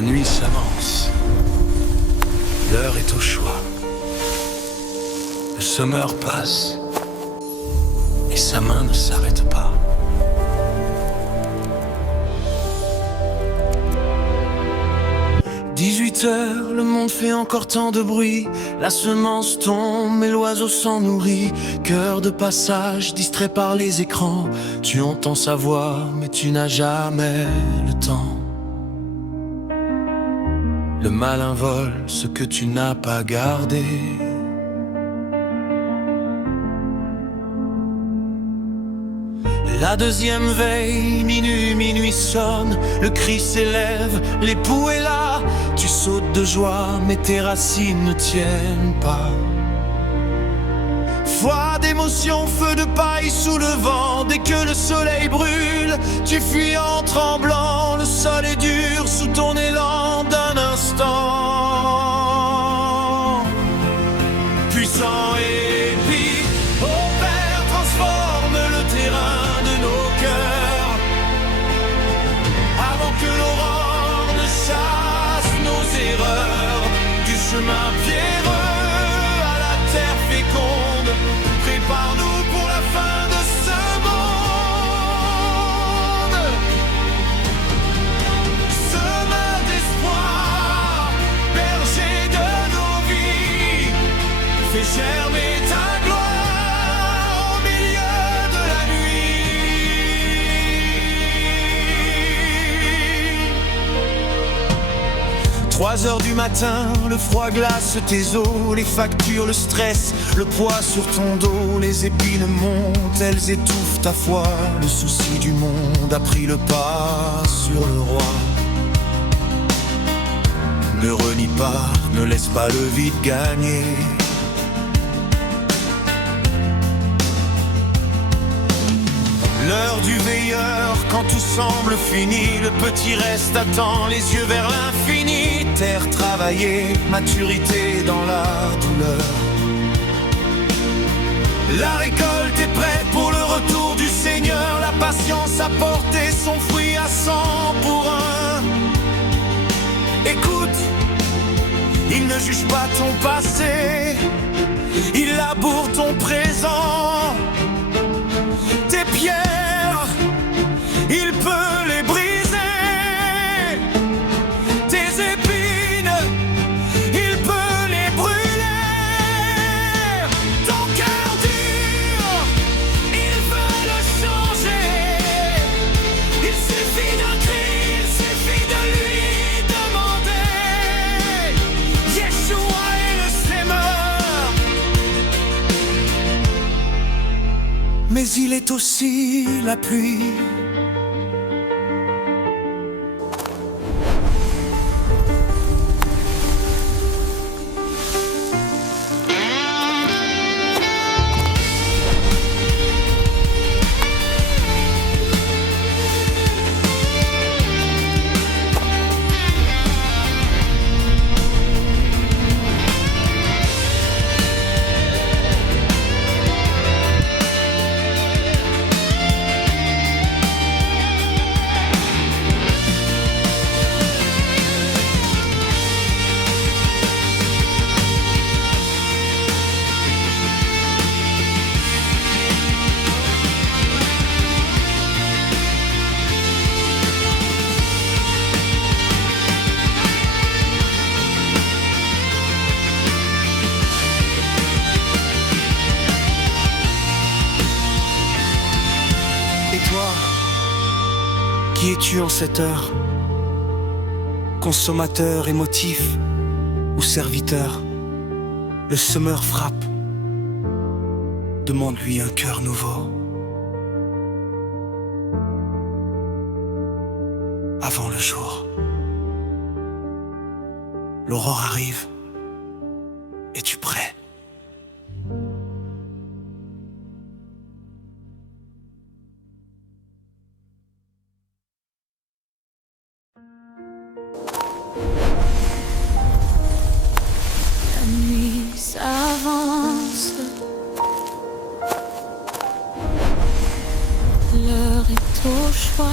La nuit s'avance. L'heure est au choix. Le semeur passe. Et sa main ne s'arrête pas. « 18h, le monde fait encore tant de bruit. La semence tombe, mais l'oiseau s'en nourrit. Cœur de passage, distrait par les écrans. Tu entends sa voix, mais tu n'as jamais le temps. Le malin vole ce que tu n'as pas gardé. La deuxième veille, minuit sonne, le cri s'élève, l'époux est là. Tu sautes de joie, mais tes racines ne tiennent pas. Foi d'émotion, feu de paille sous le vent. Dès que le soleil brûle, tu fuis en tremblant. Le sol est dur sous ton élan d'un instant. Puissant et épique, ô Père, transforme le terrain de nos cœurs, avant que l'aurore ne chasse nos erreurs. Du chemin pierreux à la terre féconde, prépare-nous pour la fin de ce monde. Semeur d'espoir, berger de nos vies, fais germer ta gloire au milieu de la nuit. 3 heures du matin, le froid glace tes os, les factures, le stress, le poids sur ton dos. Les épines montent, elles étouffent ta foi. Le souci du monde a pris le pas sur le roi. Ne renie pas, ne laisse pas le vide gagner. L'heure du veilleur, quand tout semble fini, le petit reste attend, les yeux vers l'infini. Terre travaillée, maturité dans la douleur. La récolte est prête pour le retour du Seigneur. La patience a porté son fruit à 100 pour 1. Écoute, il ne juge pas ton passé, il laboure ton présent. Tes pierres, il peut les briser. Tes épines, il peut les brûler. Ton cœur dur, il veut le changer. Il suffit d'un cri, il suffit de lui demander. Yeshua est le semeur, mais il est aussi la pluie. Qui es-tu en cette heure? Consommateur émotif ou serviteur? Le semeur frappe. Demande-lui un cœur nouveau. Avant le jour, l'aurore arrive. Es-tu prêt? La nuit s'avance, l'heure est au choix.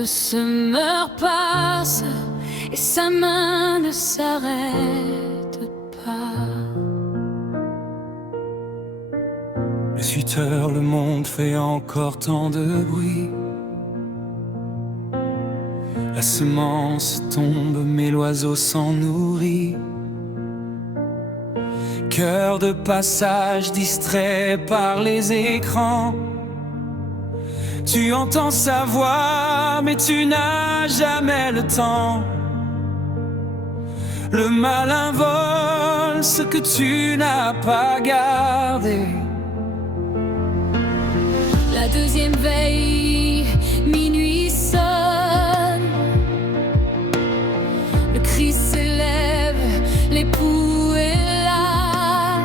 Le semeur passe et sa main ne s'arrête pas. Les 8 heures, le monde fait encore tant de bruit. La semence tombe, mais l'oiseau s'en nourrit. Cœur de passage distrait par les écrans. Tu entends sa voix, mais tu n'as jamais le temps. Le malin vole ce que tu n'as pas gardé. La deuxième veille, minuit sonne. Le cri s'élève, l'époux est là.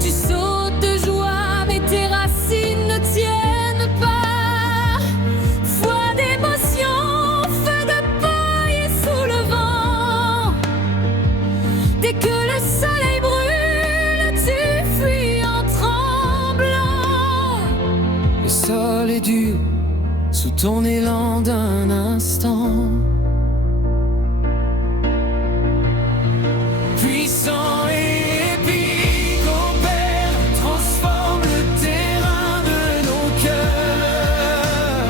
Tu sautes de joie, mais tes racines ne tiennent pas. Foi d'émotion, feu de paille sous le vent. Dès que le soleil brûle, tu fuis en tremblant. Le sol est dur sous ton élan d'un instant. Puissant et épique, au Père, transforme le terrain de nos cœurs.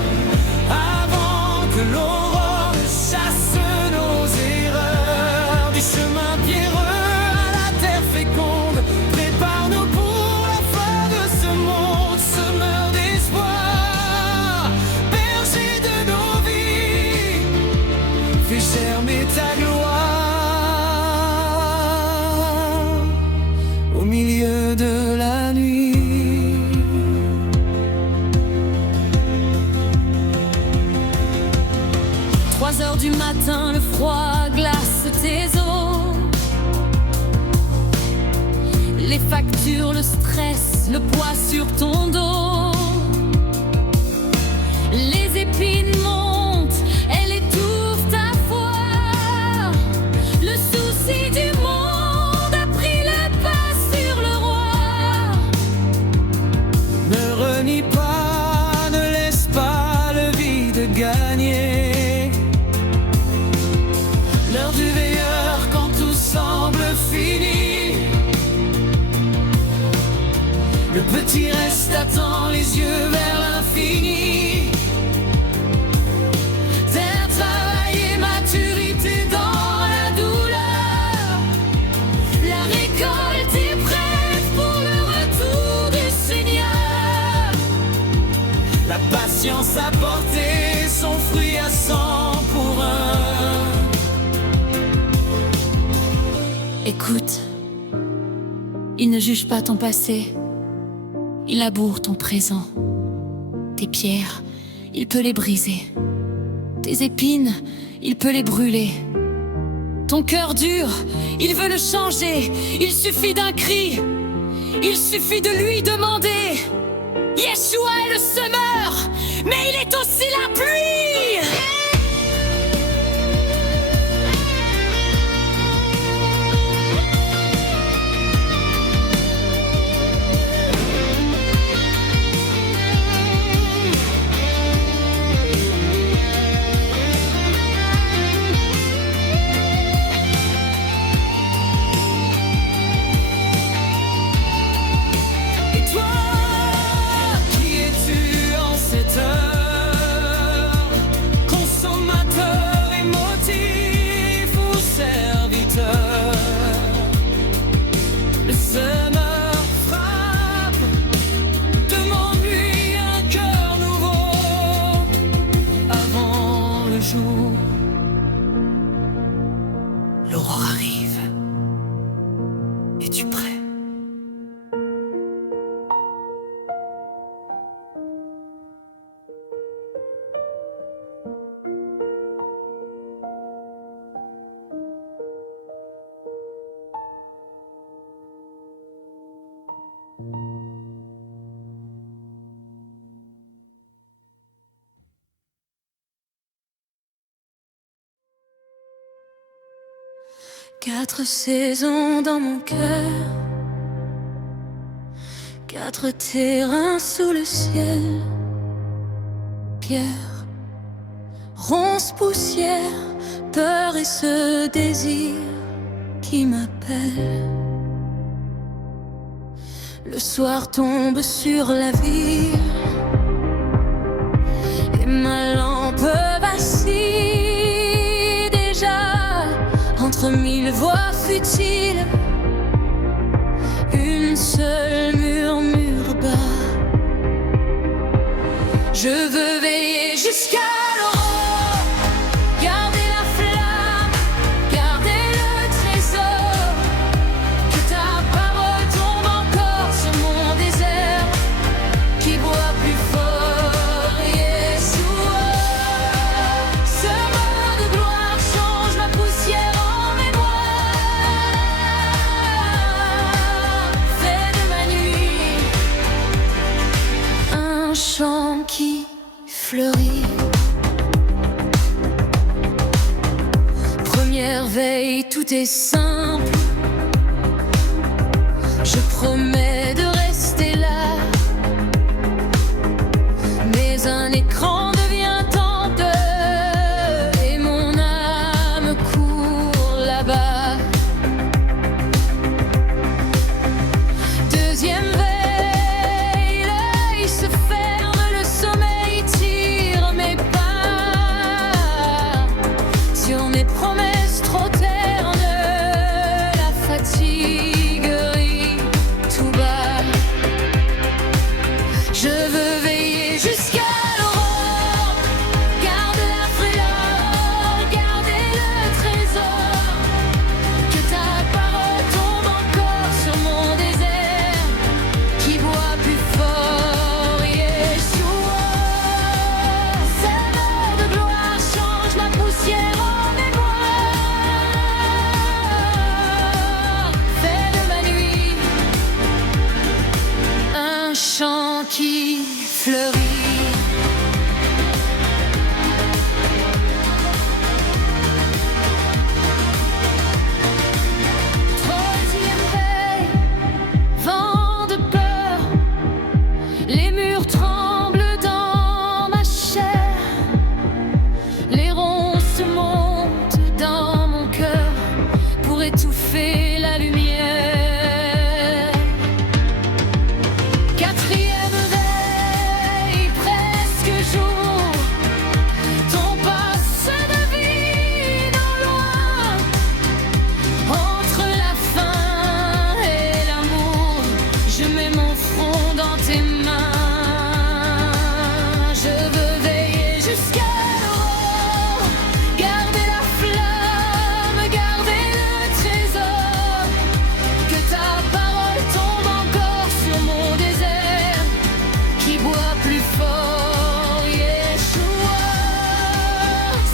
Avant que l'aurore chasse nos erreurs, du chemin pierreux à la terre féconde, prépare-nous pour la fin de ce monde, semeur d'espoir, berger de nos vies, fais germer ta gloire au milieu de la nuit. 3 heures du matin, le froid glace tes os. Les factures, le stress, le poids sur ton dos. Les épines montent, elles étouffent ta foi. Le souci du monde a pris le pas sur le roi. Ne renie pas, ne laisse pas le vide gagner. L'heure du veilleur quand tout semble fini. Le petit reste attend, les yeux vers l'infini. Terre, travail et maturité dans la douleur. La récolte est prête pour le retour du Seigneur. La patience a porté son fruit à 100 pour un. Écoute, il ne juge pas ton passé, il laboure ton présent. Tes pierres, il peut les briser. Tes épines, il peut les brûler. Ton cœur dur, il veut le changer. Il suffit d'un cri, il suffit de lui demander. Yeshua est le semeur, mais il est aussi la pluie. Et toi, qui es-tu en cette heure? Consommateur émotif ou serviteur? Le semeur frappe, demande-lui un cœur nouveau avant le jour. L'aurore arrive. Es-tu prêt? Quatre saisons dans mon cœur, 4 terrains sous le ciel. Pierre, ronce poussière, peur et ce désir qui m'appelle. Le soir tombe sur la ville et ma lampe vacille déjà entre mille voix futiles. Une seule murmure bas. Je veux veiller jusqu'à l'aurore, garder la flamme, garder le trésor. Que ta parole tombe encore sur mon désert, qui boit plus fort, Yeshua. Ce mot de gloire change ma poussière en mémoire. Fais de ma nuit un chant qui fleurit. Première veille, tout est simple. Je promets de rester là, mais un écran devient tenteur et mon âme court là-bas. Deuxième veille, l'œil se ferme, le sommeil tire mes pas sur mes promesses trop ternes. La fatigue rit tout bas. Je veux veiller jusqu'à l'aurore, garder la frayeur, garder le trésor. Que ta parole tombe encore sur mon désert, qui boit plus fort, Yeshua. Saveur de gloire change ma poussière en mémoire. Fais de ma nuit un chant qui fleurit. Troisième veille, vent de peur, les murs tremblent dans ma chair. Les ronces montent dans mon cœur pour étouffer la lumière. Quatrième veille, presque jour, ton pas se devine au loin. Entre la faim et l'amour, je mets mon front dans tes mains. Je veux veiller jusqu'à l'aurore, garder la flamme, garder le trésor. Que ta parole tombe encore sur mon désert, qui boit plus fort, Yeshua.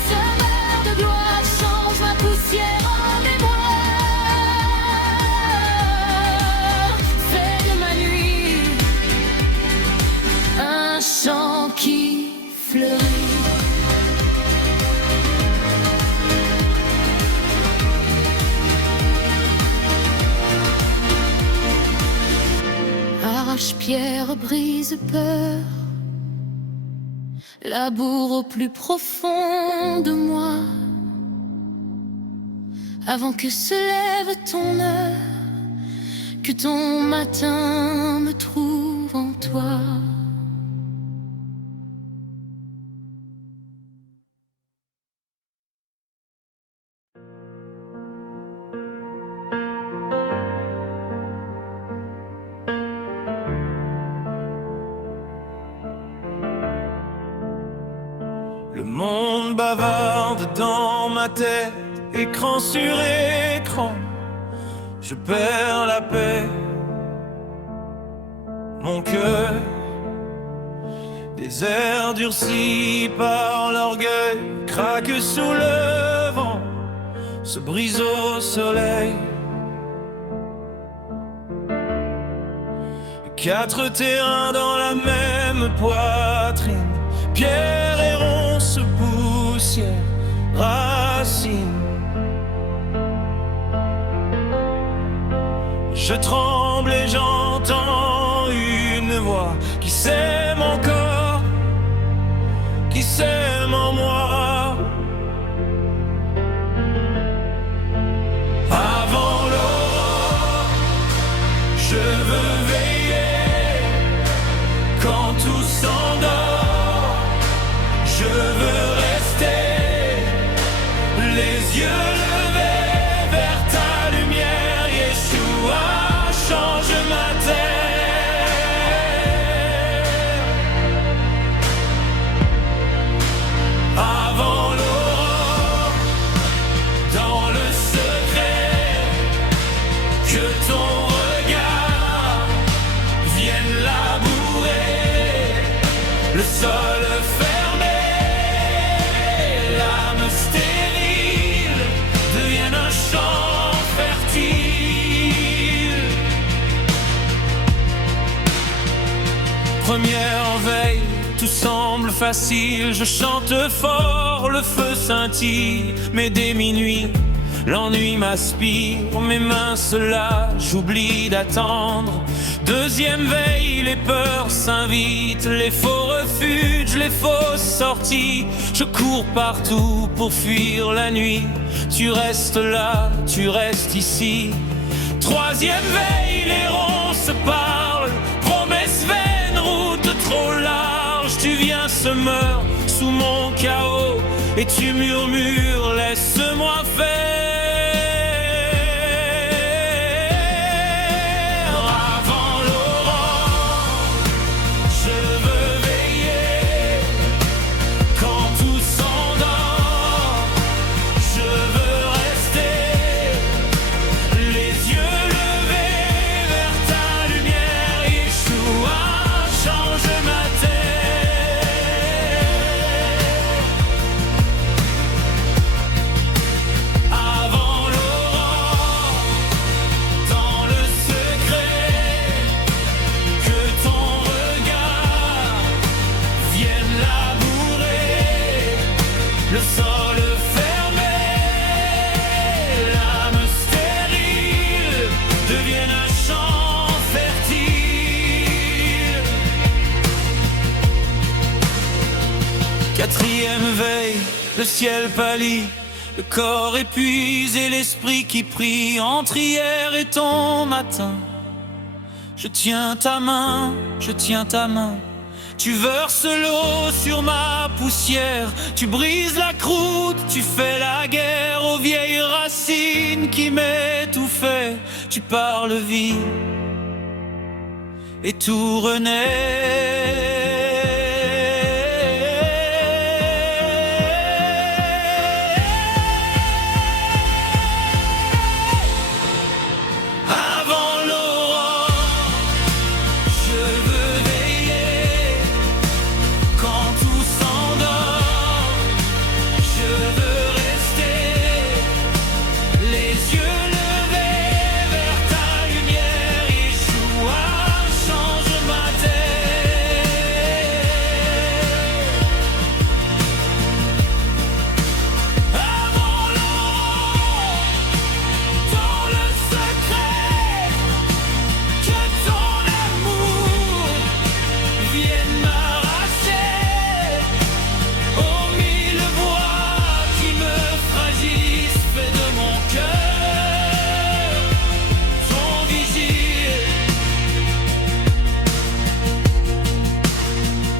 Saveur de gloire change ma poussière en mémoire. Fais de ma nuit un chant qui fleurit. Arrache-pierre, brise peur, laboure au plus profond de moi, avant que se lève ton heure, que ton matin me trouve en toi. Le monde bavarde dans ma tête, écran sur écran. Je perds la paix, mon cœur, désert durci par l'orgueil, craque sous le vent, se brise au soleil. Quatre terrains dans la même poitrine, pierre et ronce, poussière, racine. Je tremble et j'entends une voix qui sème encore, qui sème en moi Première veille, tout semble facile, je chante fort, le feu scintille, mais dès minuit, l'ennui m'aspire, mes mains se lâchent, j'oublie d'attendre. Deuxième veille, les peurs s'invitent, les faux refuges, les fausses sorties. Je cours partout pour fuir la nuit, tu restes là, tu restes ici. Troisième veille, les ronds se parlent, promesses vaines, route trop large. Tu viens se meurt sous mon chaos et tu murmures, laisse-moi faire. Avant l'aurore, je veux veiller. Quand tout s'endort, je veux rester. Les yeux levés vers ta lumière, Yeshua, change ma terre. Avant l'aurore, dans le secret, que ton regard vienne labourer le sol fermé, l'âme stérile devienne un champ fertile. Quatrième veille, le ciel pâlit, le corps épuisé, l'esprit qui prie. Entre hier et ton matin, je tiens ta main, je tiens ta main. Tu verses l'eau sur ma poussière, tu brises la croûte, tu fais la guerre aux vieilles racines qui m'étouffaient. Tu parles vie et tout renaît. Avant l'aurore, je veux veiller. Quand tout s'endort, je veux rester. Les yeux levés vers ta lumière, Yeshua, change ma terre. Avant l'aurore, dans le secret, que ton amour vienne m'arracher aux mille voix qui me fragilisent. Fais de mon cœur ton vigile.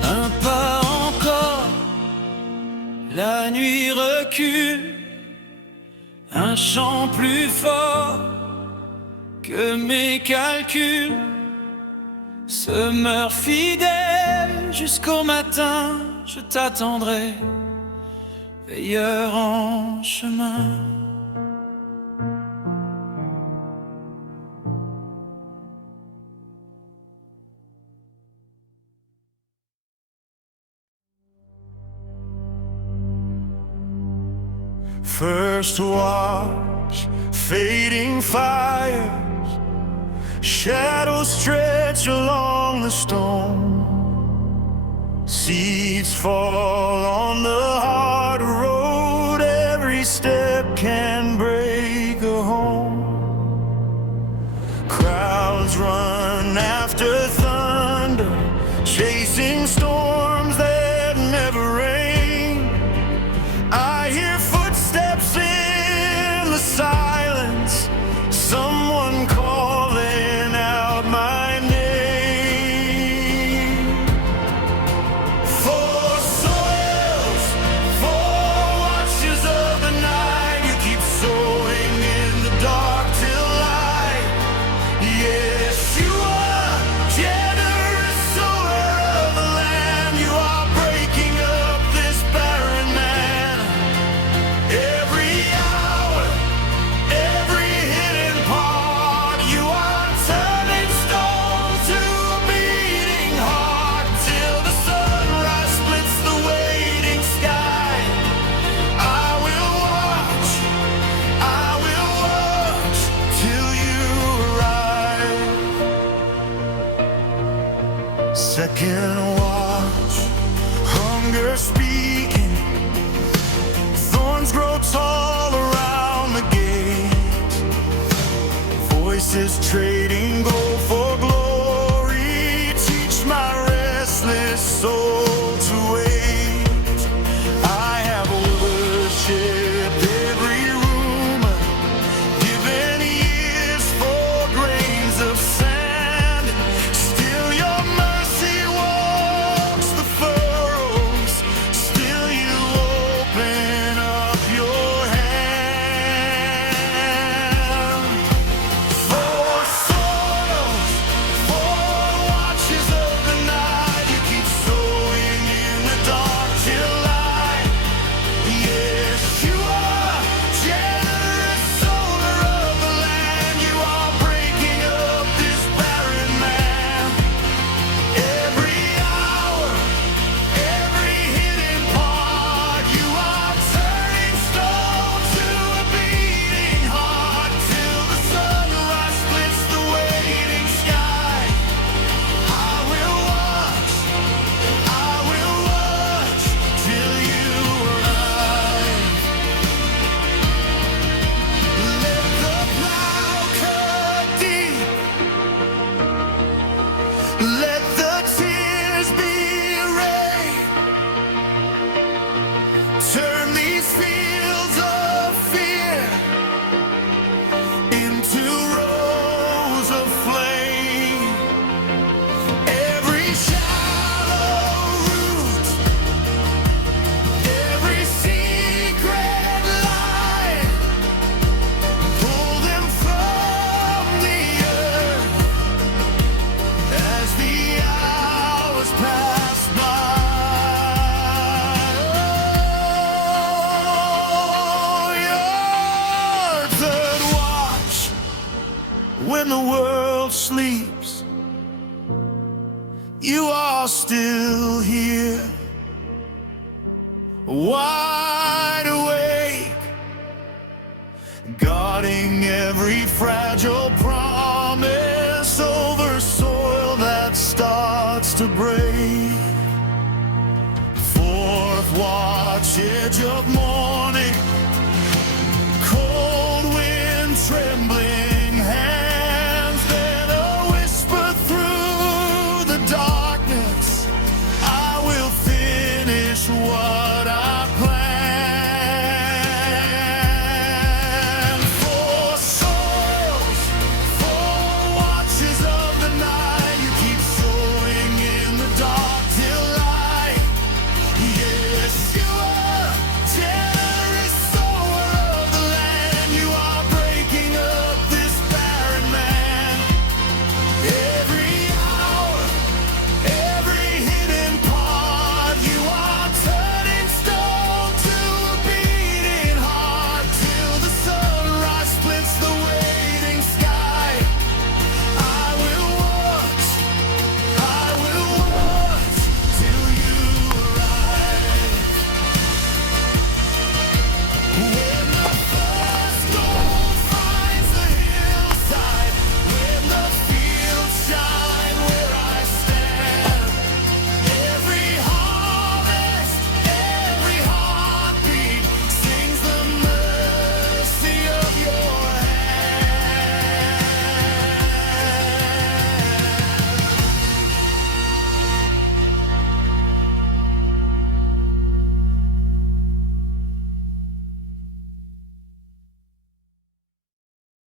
Un pas encore, la nuit recule, un chant plus fort que mes calculs se meurt fidèle jusqu'au matin. Je t'attendrai, veilleur en chemin. First watch, fading fires, shadows stretch along the stone. Seeds fall on the hard road, every step can break a home. Crowds run after thunder, chasing storms that never rain. I hear footsteps in the silence, someone calling out my name. For soils, for watches of the night. Second watch, hunger speaking, thorns grow tall around the gate, voices trading gold for glory, teach my restless soul to wait. I have worshipped every rumor, given years for grains of sand. Still your mercy walks the furrows, still you open up your hand. For soils, for watches of the night, you keep sowing in the dark till light. Yes, you are generous owner of the land. You are breaking up this barren man. Every hour, every hidden part, you are turning stone to a beating heart till the sunrise splits the waiting sky. I will watch till you arrive. Let the plow cut deep, let the tears be rain. Turn these fields of fear into rows of flame. Every shallow root, every secret lie, pull them from the earth as the hours pass by. Oh, your third watch, when the world sleeps, you are still here, wide awake, guarding every fragile promise over soil that starts to break. Fourth watch, edge of